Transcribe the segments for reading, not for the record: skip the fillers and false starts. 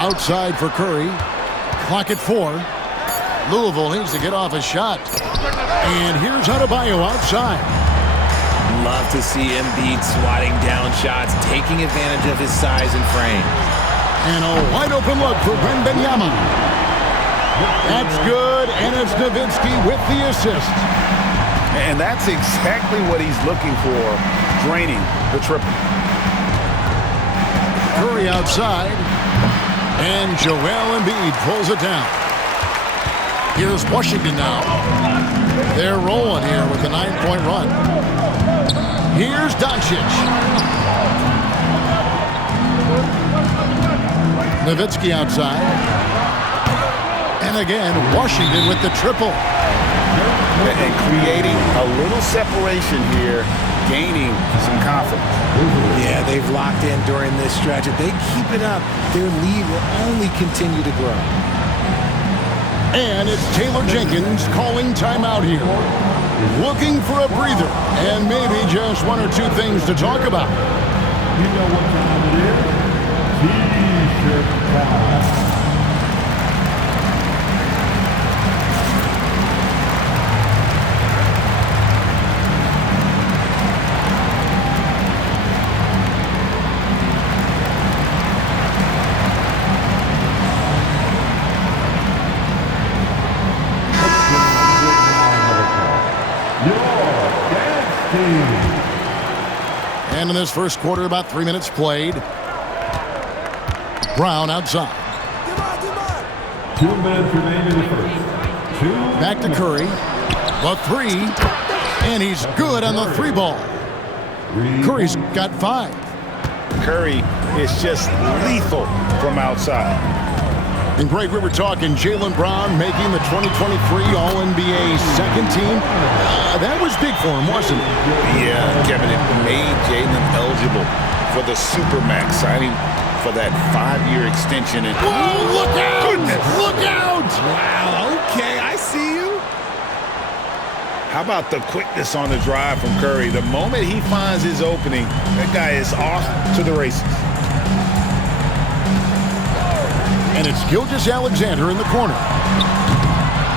Outside for Curry. Clock at 4. Louisville needs to get off a shot. And here's Adebayo outside. Love to see Embiid swatting down shots, taking advantage of his size and frame. And a wide open look for Wembanyama. That's good, and it's Nowitzki with the assist. And that's exactly what he's looking for, draining the triple. Curry outside, and Joel Embiid pulls it down. Here's Washington now. They're rolling here with a 9-point run. Here's Doncic. Nowitzki outside. And again, Washington with the triple. And creating a little separation here, gaining some confidence. Yeah, they've locked in during this stretch. If they keep it up, their lead will only continue to grow. And it's Taylor Jenkins calling timeout here. Looking for a breather and maybe just one or two things to talk about. You know what time it is? T-shirt time. And in this first quarter, about 3 minutes played. Brown outside. 2 minutes remaining in the first. Back to Curry. The three. And he's good on the three ball. Curry's got 5. Curry is just lethal from outside. And Greg, we were talking Jaylen Brown making the 2023 All-NBA second team. That was big for him, wasn't it? Yeah, Kevin, it made Jaylen eligible for the Supermax, signing for that 5-year extension. And whoa, look out! Goodness. Look out! Wow, okay, I see you. How about the quickness on the drive from Curry? The moment he finds his opening, that guy is off to the races. And it's Gilgeous-Alexander in the corner.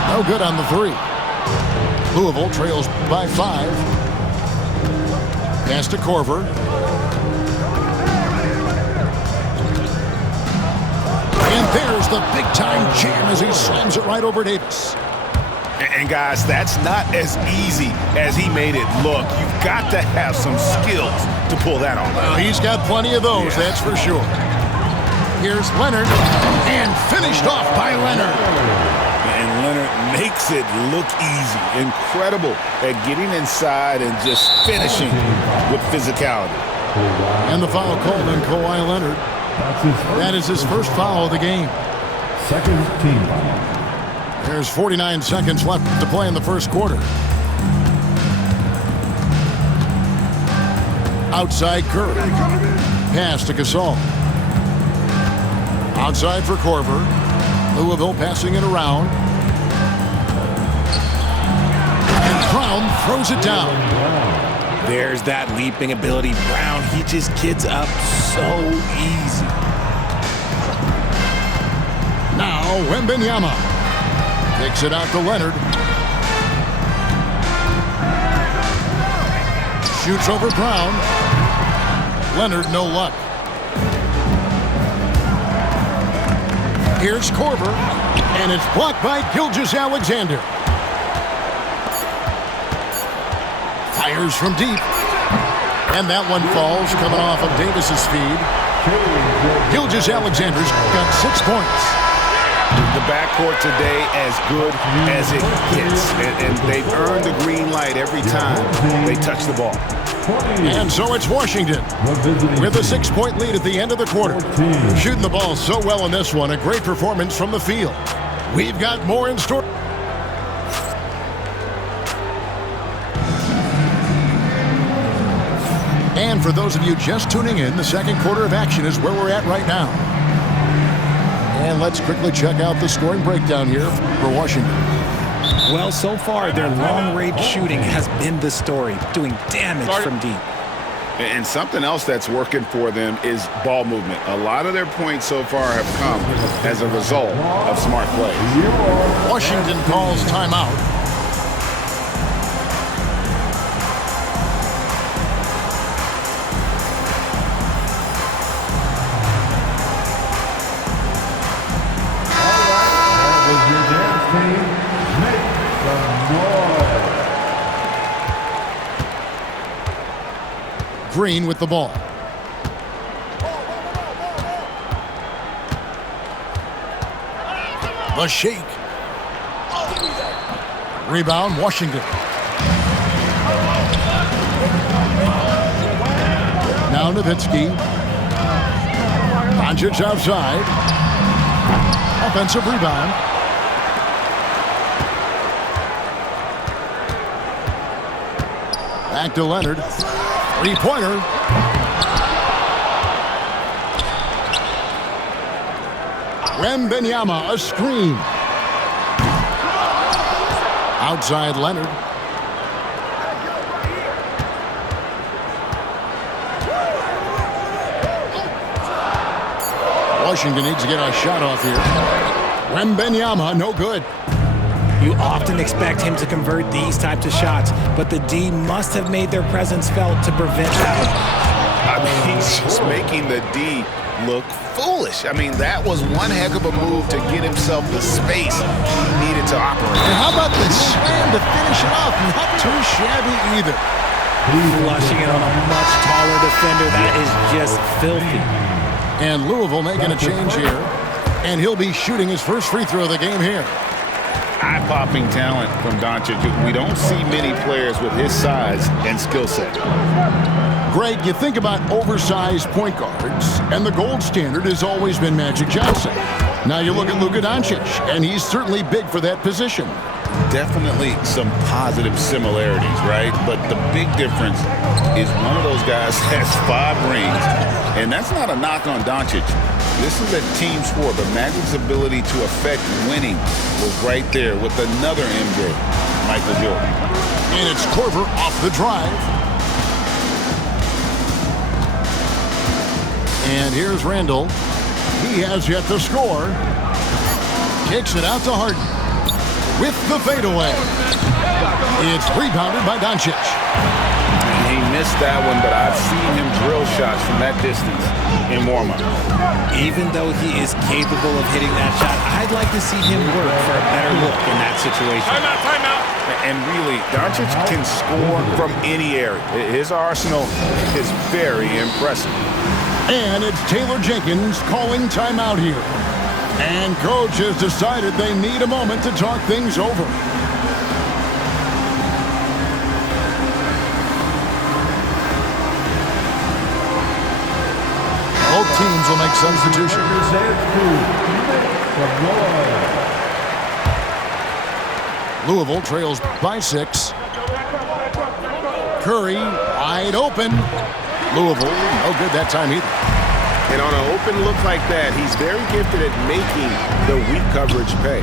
No good on the three. Louisville trails by 5. Pass to Korver. And there's the big-time jam as he slams it right over Davis. And guys, that's not as easy as he made it look. You've got to have some skills to pull that off. Well, he's got plenty of those, that's for sure. Here's Leonard, and finished off by Leonard. And Leonard makes it look easy. Incredible at getting inside and just finishing with physicality. And the foul called on Kawhi Leonard. That is his first foul of the game. Second team foul. There's 49 seconds left to play in the first quarter. Outside Curry. Pass to Gasol. Outside for Korver. Louisville passing it around. And Brown throws it down. There's that leaping ability. Brown, he just gets up so easy. Now Wembanyama takes it out to Leonard. Shoots over Brown. Leonard, no luck. Here's Korver, and it's blocked by Gilgeous-Alexander. Fires from deep. And that one falls, coming off of Davis's feed. Gilgeous-Alexander's got 6 points. The backcourt today as good as it gets. And they've earned the green light every time they touch the ball. And so it's Washington with a 6-point lead at the end of the quarter. Shooting the ball so well in this one. A great performance from the field. We've got more in store. And for those of you just tuning in, the second quarter of action is where we're at right now. And let's quickly check out the scoring breakdown here for Washington. Well, so far, their long-range shooting has been the story, doing damage from deep. And something else that's working for them is ball movement. A lot of their points so far have come as a result of smart play. Washington calls timeout. Green with the ball. The shake. Rebound, Washington. Now Nowitzki. Doncic outside. Offensive rebound. Back to Leonard. Three-pointer. Wembanyama, a screen. Outside Leonard. Washington needs to get a shot off here. Wembanyama, no good. You often expect him to convert these types of shots, but the D must have made their presence felt to prevent that. I mean, he's just making the D look foolish. I mean, that was one heck of a move to get himself the space he needed to operate. And how about the slam to finish it off? Not too shabby either. Flushing it on a much taller defender. That is just filthy. And Louisville making a change here. And he'll be shooting his first free throw of the game here. Eye-popping talent from Doncic. We don't see many players with his size and skill set. Greg, you think about oversized point guards, and the gold standard has always been Magic Johnson. Now you look at Luka Doncic, and he's certainly big for that position. Definitely some positive similarities, right? But the big difference is one of those guys has 5 rings, and that's not a knock on Doncic. This is a team sport, but Magic's ability to affect winning was right there with another MJ, Michael Jordan. And it's Korver off the drive. And here's Randall. He has yet to score. Kicks it out to Harden. With the fadeaway. It's rebounded by Doncic. He missed that one, but I've seen him drill shots from that distance in warm-up. Even though he is capable of hitting that shot, I'd like to see him work for a better look in that situation. Timeout. And really, Doncic can score from any area. His arsenal is very impressive. And it's Taylor Jenkins calling timeout here. And coach has decided they need a moment to talk things over. Both teams will make substitutions. Louisville trails by 6. Curry wide open. Louisville, no good that time either. And on an open look like that, he's very gifted at making the weak coverage pay.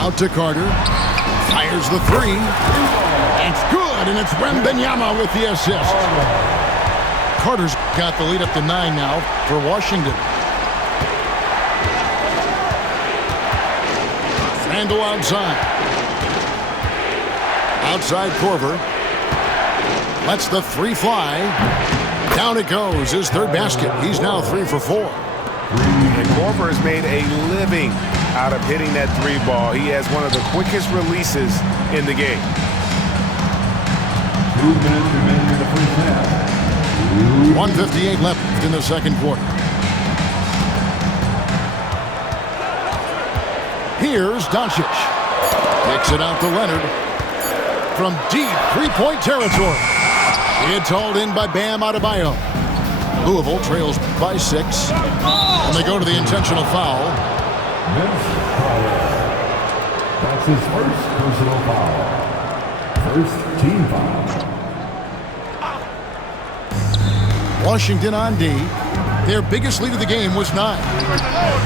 Out to Carter. Fires the 3. It's good, and it's Wembanyama with the assist. Carter's got the lead up to 9 now for Washington. Randall outside. Outside Korver. Lets the 3 fly. Down it goes, his 3rd basket. He's now 3 for 4. And Korver has made a living out of hitting that 3 ball. He has one of the quickest releases in the game. 2 minutes remaining in the first half. 1:58 left in the second quarter. Here's Doncic. Kicks it out to Leonard. From deep 3-point territory. It's hauled in by Bam Adebayo. Louisville trails by 6. And they go to the intentional foul. Vince Carter. That's his first personal foul. First team foul. Washington on D. Their biggest lead of the game was 9.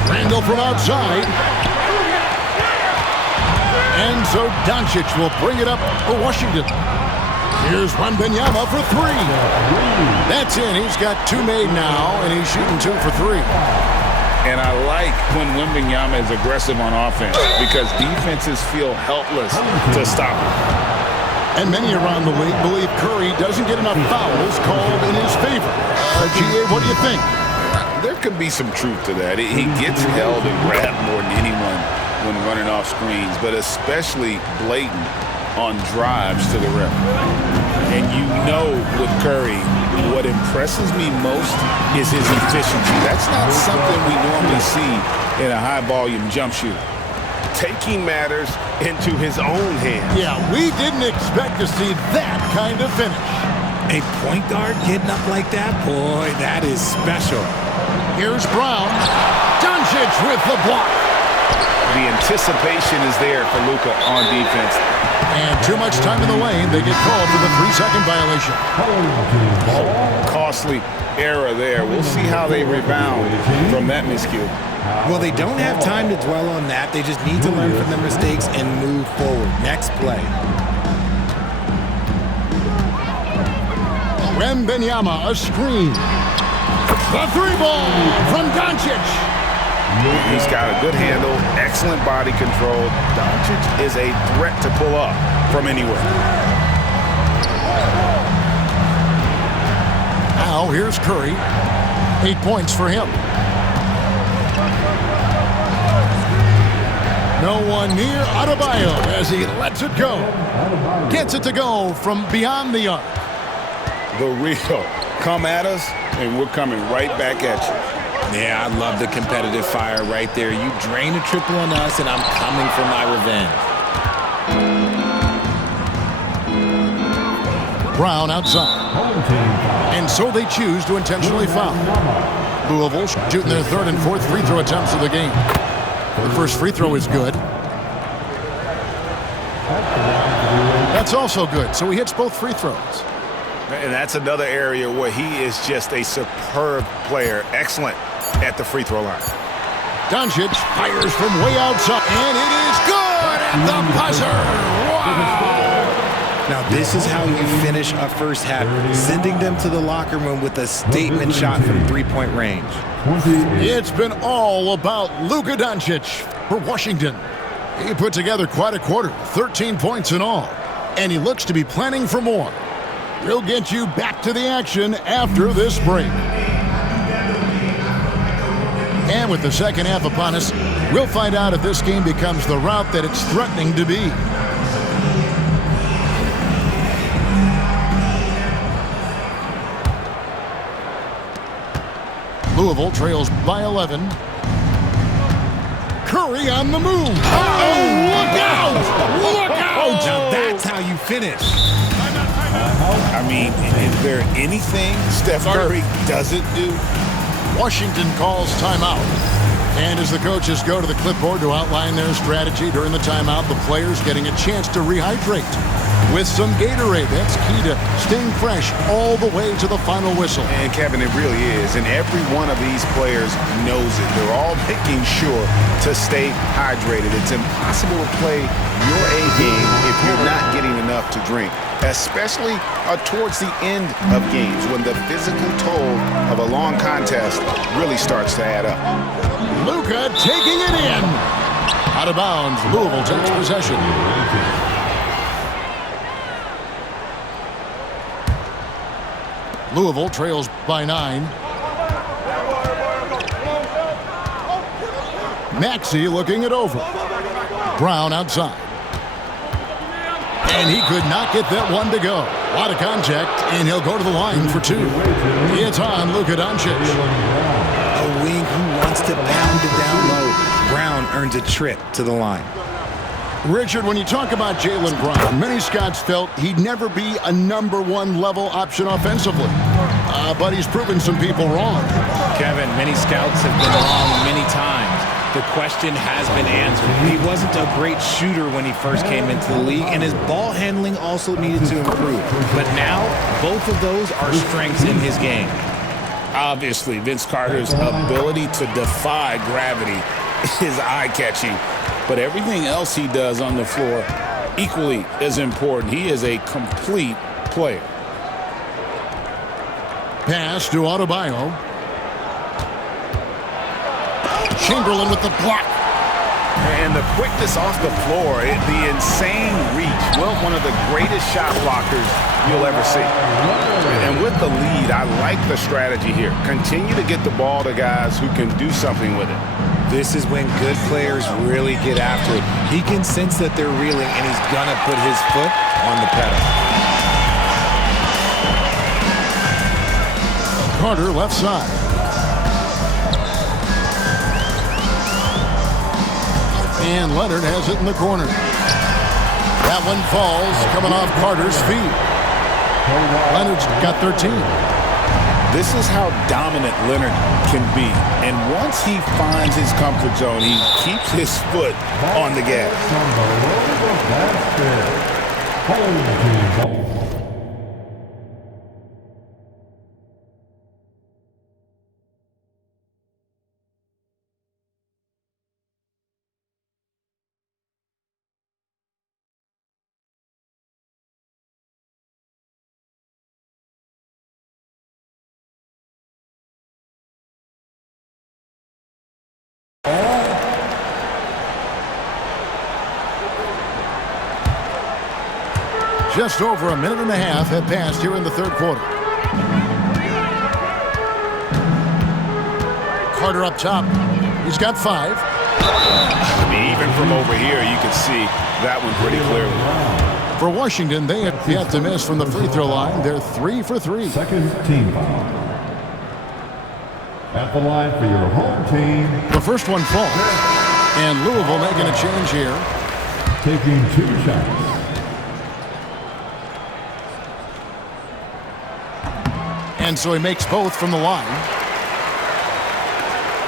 Randall from outside. And so Doncic will bring it up for Washington. Here's Wembanyama for three. That's in. He's got two made now, and he's shooting 2 for 3. And I like when Wembanyama is aggressive on offense because defenses feel helpless to stop him. And many around the league believe Curry doesn't get enough fouls called in his favor. GA, what do you think? There could be some truth to that. He gets held and grabbed more than anyone when running off screens, but especially blatant on drives to the rim. And you know with Curry, what impresses me most is his efficiency. That's not something we normally see in a high-volume jump shooter. Taking matters into his own hands. Yeah, we didn't expect to see that kind of finish. A point guard getting up like that? Boy, that is special. Here's Brown. Doncic with the block. The anticipation is there for Luka on defense. And too much time in the lane. They get called for the 3-second violation. Costly error there. We'll see how they rebound from that miscue. Well, they don't have time to dwell on that. They just need to learn from their mistakes and move forward. Next play. Wembanyama, a screen. The 3-ball from Doncic. He's got a good handle, excellent body control. Doncic is a threat to pull up from anywhere. Now here's Curry. 8 points for him. No one near Adebayo as he lets it go. Gets it to go from beyond the arc. The real come at us, and we're coming right back at you. Yeah, I love the competitive fire right there. You drain a triple on us, and I'm coming for my revenge. Brown outside. And so they choose to intentionally foul. Louisville shooting their 3rd and 4th free throw attempts of the game. The first free throw is good. That's also good, so he hits both free throws. And that's another area where he is just a superb player. Excellent at the free throw line. Doncic fires from way outside, and it is good at the buzzer. Wow! Now, this is how you finish a first half, sending them to the locker room with a statement shot from 3-point range. It's been all about Luka Doncic for Washington. He put together quite a quarter, 13 points in all, and he looks to be planning for more. We'll get you back to the action after this break. And with the second half upon us, we'll find out if this game becomes the route that it's threatening to be. Louisville trails by 11. Curry on the move. Oh, look out! Look out! Now that's how you finish. I mean, is there anything Steph Curry doesn't do? Washington calls timeout. And as the coaches go to the clipboard to outline their strategy during the timeout, the players getting a chance to rehydrate with some Gatorade. That's key to staying fresh all the way to the final whistle. And Kevin, it really is. And every one of these players knows it. They're all making sure to stay hydrated. It's impossible to play your A game if you're not getting enough to drink, especially towards the end of games when the physical toll of a long contest really starts to add up. Luka taking it in. Out of bounds, Louisville takes possession. Louisville trails by 9. Maxey looking it over. Brown outside. And he could not get that one to go. A lot of contact, and he'll go to the line for 2. It's on Luka Doncic. A wing who wants to pound it down low. Brown earns a trip to the line. Richard, when you talk about Jaylen Brown, many scouts felt he'd never be a #1 level option offensively. But he's proven some people wrong. Kevin, many scouts have been wrong many times. The question has been answered. He wasn't a great shooter when he first came into the league, and his ball handling also needed to improve. But now, both of those are strengths in his game. Obviously, Vince Carter's ability to defy gravity is eye-catching, but everything else he does on the floor equally is important. He is a complete player. Pass to Adebayo. Chamberlain with the block. And the quickness off the floor, the insane reach. Well, one of the greatest shot blockers you'll ever see. And with the lead, I like the strategy here. Continue to get the ball to guys who can do something with it. This is when good players really get after it. He can sense that they're reeling, and he's going to put his foot on the pedal. Carter left side. And Leonard has it in the corner. That one falls, coming off Carter's feet. Leonard's got 13. This is how dominant Leonard can be. And once he finds his comfort zone, he keeps his foot on the gas. Just over a minute and a half have passed here in the third quarter. Carter up top. He's got 5. Even from over here, you can see that one pretty clearly. For Washington, they have yet to miss from the free throw line. They're 3 for 3. Second team foul. At the line for your home team. The first one falls. And Louisville making a change here. Taking 2 shots. And so he makes both from the line.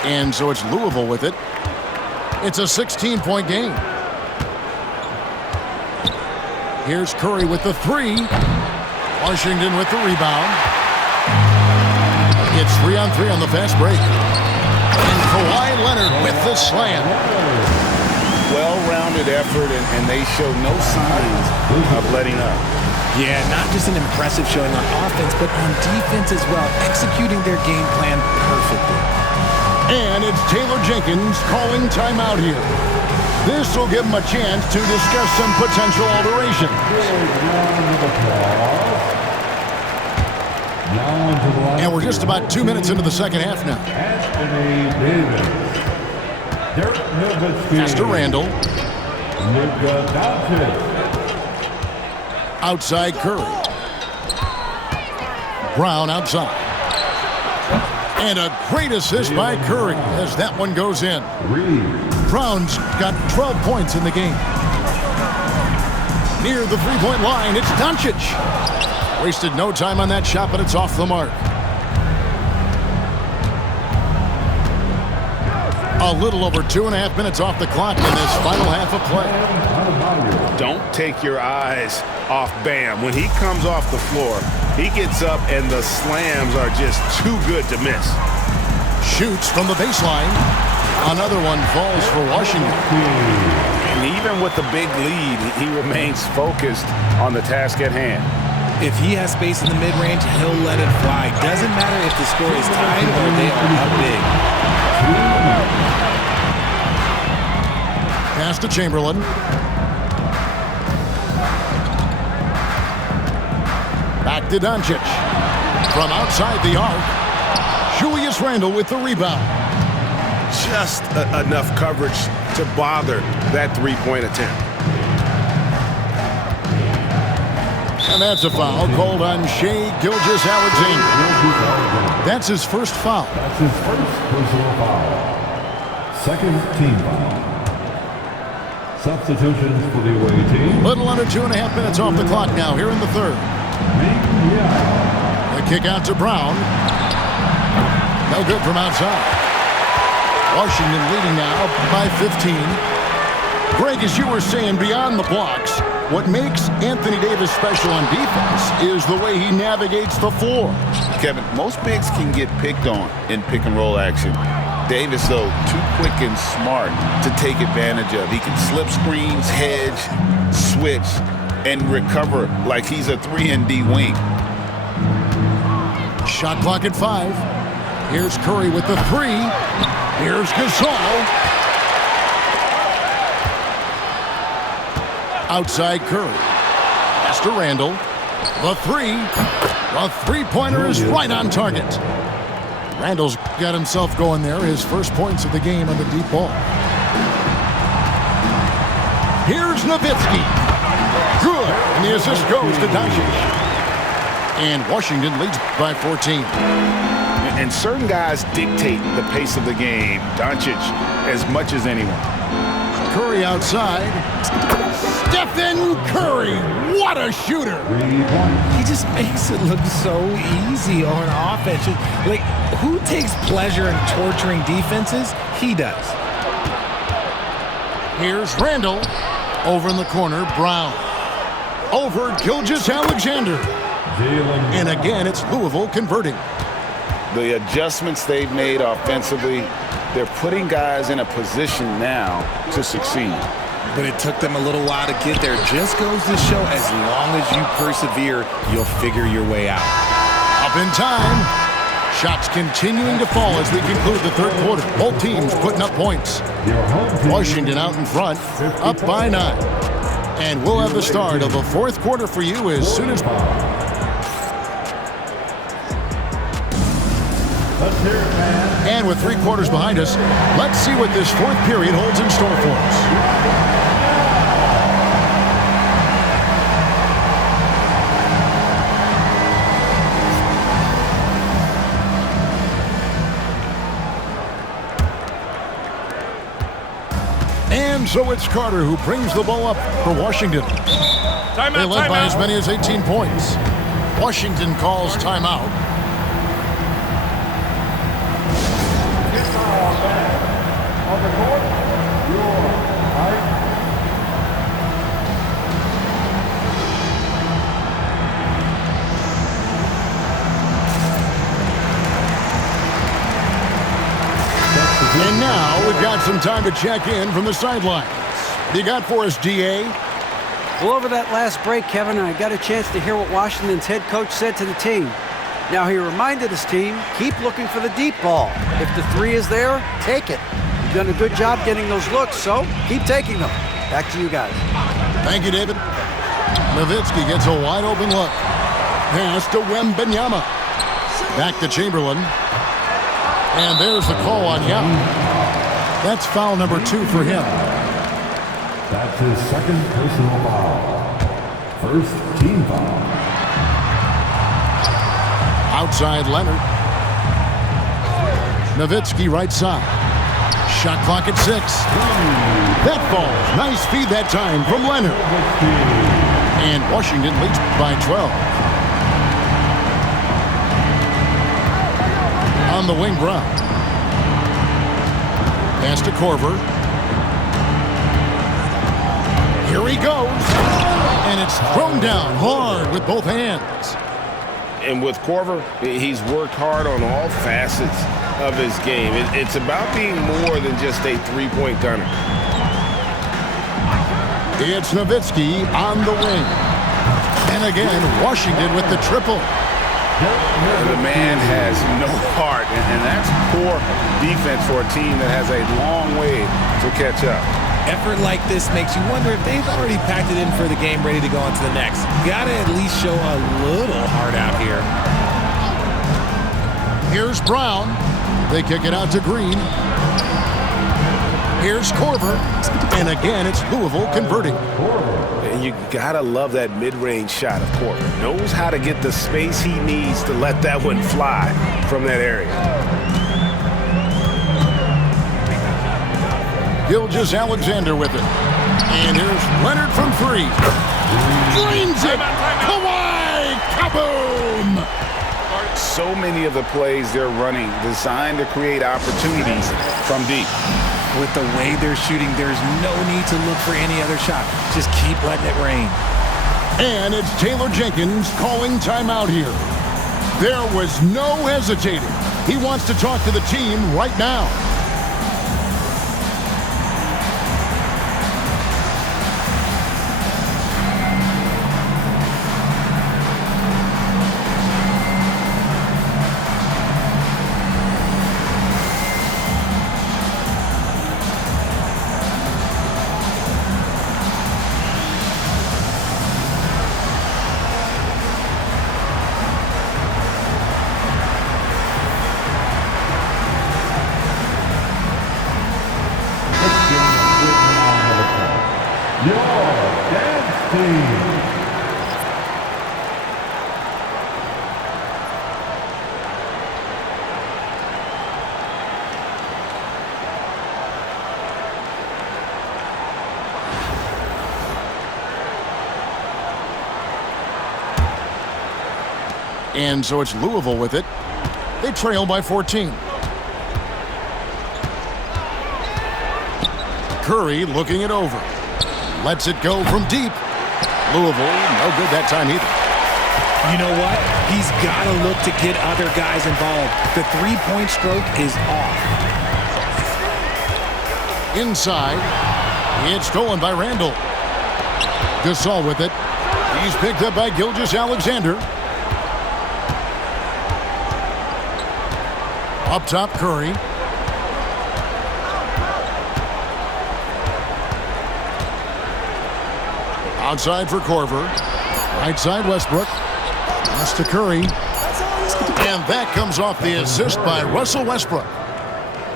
And so it's Louisville with it. It's a 16-point game. Here's Curry with the 3. Washington with the rebound. It's 3-on-3 on the fast break. And Kawhi Leonard with the slam. Well-rounded effort, and they show no signs of letting up. Yeah, not just an impressive showing on offense, but on defense as well, executing their game plan perfectly. And it's Taylor Jenkins calling timeout here. This will give him a chance to discuss some potential alterations. And we're just about 2 minutes into the second half now. Anthony Davis. Dirk Nowitzki. Pass to Randall. Luka Doncic. Outside Curry. Brown outside. And a great assist by Curry as that one goes in. Brown's got 12 points in the game. Near the three-point line, it's Doncic. Wasted no time on that shot, but it's off the mark. A little over 2.5 minutes off the clock in this final half of play. Don't take your eyes off Bam. When he comes off the floor, he gets up and the slams are just too good to miss. Shoots from the baseline. Another one falls for Washington. And even with the big lead, he remains focused on the task at hand. If he has space in the mid-range, he'll let it fly. Doesn't matter if the score is tied or they are up big. Pass to Chamberlain. Back to Doncic. From outside the arc, Julius Randle with the rebound. Just enough coverage to bother that three-point attempt. And that's a foul called on Shai Gilgeous-Alexander. That's his first foul. That's his first personal foul. Second team foul. Substitutions for the away team. Little under 2.5 minutes off the clock now here in the third. The kick out to Brown. No good from outside. Washington leading now by 15. Greg, as you were saying, beyond the blocks, what makes Anthony Davis special on defense is the way he navigates the floor. Kevin, most bigs can get picked on in pick-and-roll action. Davis, though, too quick and smart to take advantage of. He can slip screens, hedge, switch, and recover like he's a 3-and-D wing. Shot clock at 5. Here's Curry with the 3. Here's Gasol. Outside Curry. Pass to Randall. The 3. The three-pointer is right on target. Randall's got himself going there. His first points of the game on the deep ball. Here's Nowitzki. Good. And the assist goes to Doncic. And Washington leads by 14. And certain guys dictate the pace of the game. Doncic as much as anyone. Curry outside. Stephen Curry. What a shooter. He just makes it look so easy on offense. Like, who takes pleasure in torturing defenses? He does. Here's Randall. Over in the corner, Brown. Over Gilgeous-Alexander. And again, it's Louisville converting. The adjustments they've made offensively, they're putting guys in a position now to succeed. But it took them a little while to get there. Just goes to show, as long as you persevere, you'll figure your way out. Up in time. Shots continuing to fall as we conclude the third quarter. Both teams putting up points. Washington out in front, up by 9. And we'll have the start of the fourth quarter for you as soon as... And with 3 quarters behind us, let's see what this fourth period holds in store for us. And so it's Carter who brings the ball up for Washington. They led by as many as 18 points. Washington calls timeout. On the court, your height. And now we've got some time to check in from the sidelines. You got for us, DA? Well, over that last break, Kevin, I got a chance to hear what Washington's head coach said to the team. Now, he reminded his team, keep looking for the deep ball. If the 3 is there, take it. You've done a good job getting those looks, so keep taking them. Back to you guys. Thank you, David. Nowitzki gets a wide-open look. Pass to Wembanyama. Back to Chamberlain. And there's the call on Yao. That's foul number 2 for him. That's his second personal foul. First team foul. Outside Leonard. Nowitzki right side. Shot clock at 6. That falls. Nice feed that time from Leonard. And Washington leads by 12. On the wing, Brown. Pass to Korver. Here he goes. And it's thrown down hard with both hands. And with Korver, he's worked hard on all facets of his game. It's about being more than just a three-point gunner. It's Nowitzki on the wing. And again, Washington with the triple. The man has no heart, and that's poor defense for a team that has a long way to catch up. Effort like this makes you wonder if they've already packed it in for the game, ready to go on to the next. Gotta at least show a little heart out here. Here's Brown. They kick it out to Green. Here's Korver. And again, it's Louisville converting. And you gotta love that mid-range shot of Korver. Knows how to get the space he needs to let that one fly from that area. Gilgeous-Alexander with it. And here's Leonard from 3. Drains it. Kawhi. Kaboom. So many of the plays they're running designed to create opportunities from deep. With the way they're shooting, there's no need to look for any other shot. Just keep letting it rain. And it's Taylor Jenkins calling timeout here. There was no hesitating. He wants to talk to the team right now. Lane. And so it's Louisville with it. They trail by 14. Curry looking it over. Lets it go from deep. Louisville, no good that time either. You know what? He's got to look to get other guys involved. The three-point stroke is off. Inside. It's stolen by Randall. Gasol with it. He's picked up by Gilgeous-Alexander. Up top, Curry. Outside for Korver. Right side, Westbrook. Pass to Curry. And that comes off the assist by Russell Westbrook.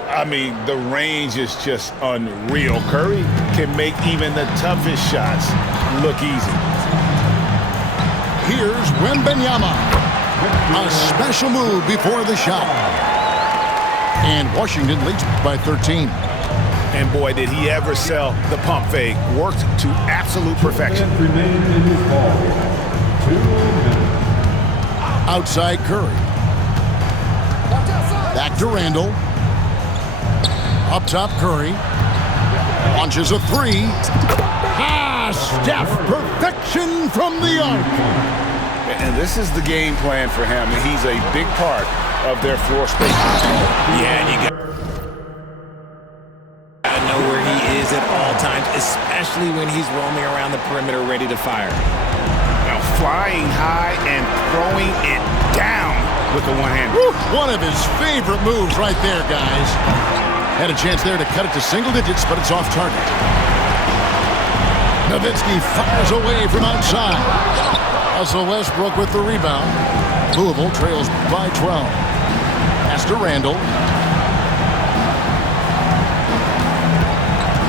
I mean, the range is just unreal. Curry can make even the toughest shots look easy. Here's Wembanyama. A special move before the shot. And Washington leads by 13. And boy, did he ever sell the pump fake. Worked to absolute perfection. Remain in his ball. 2 minutes. Outside Curry. Back to Randall. Up top Curry. Launches a three. Steph, perfection from the arc. And this is the game plan for him. He's a big part of their floor space. Yeah, and you got to know where he is at all times, especially when he's roaming around the perimeter ready to fire. Now flying high and throwing it down with the one hand. One of his favorite moves right there, guys. Had a chance there to cut it to single digits, but it's off target. Nowitzki fires away from outside. Russell Westbrook with the rebound. Louisville trails by 12. Pass to Randall.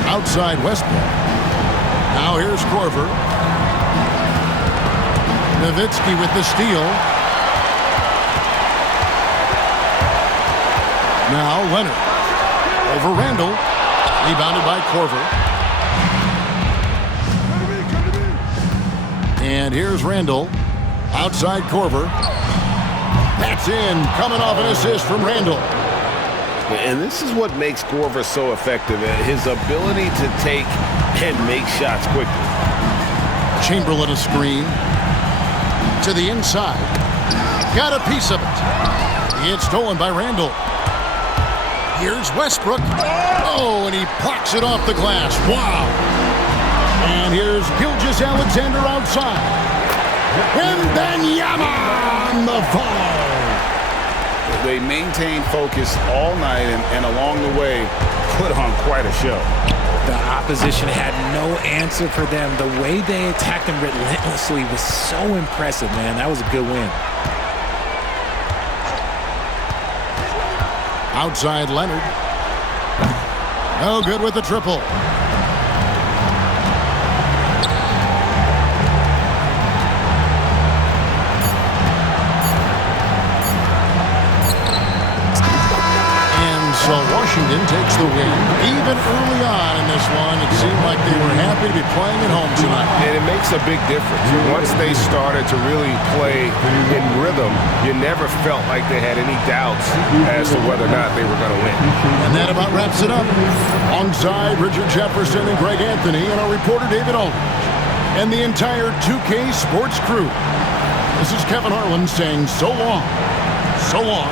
Outside Westbrook. Now here's Korver. Nowitzki with the steal. Now Leonard. Over Randall. Rebounded by Korver. And here's Randall. Outside Korver. That's in. Coming off an assist from Randall. And this is what makes Korver so effective. His ability to take and make shots quickly. Chamberlain a screen. To the inside. Got a piece of it. It's stolen by Randall. Here's Westbrook. Oh, and he plucks it off the glass. Wow. And here's Gilgeous-Alexander outside. Wembanyama on the foul. They maintained focus all night and along the way put on quite a show. The opposition had no answer for them. The way they attacked them relentlessly was so impressive, man. That was a good win. Outside Leonard. No good with the triple. So Washington takes the win. Even early on in this one, it seemed like they were happy to be playing at home tonight. And it makes a big difference. Once they started to really play in rhythm, you never felt like they had any doubts as to whether or not they were going to win. And that about wraps it up. Alongside Richard Jefferson and Greg Anthony and our reporter David Aldridge and the entire 2K Sports crew. This is Kevin Harlan saying so long. So long.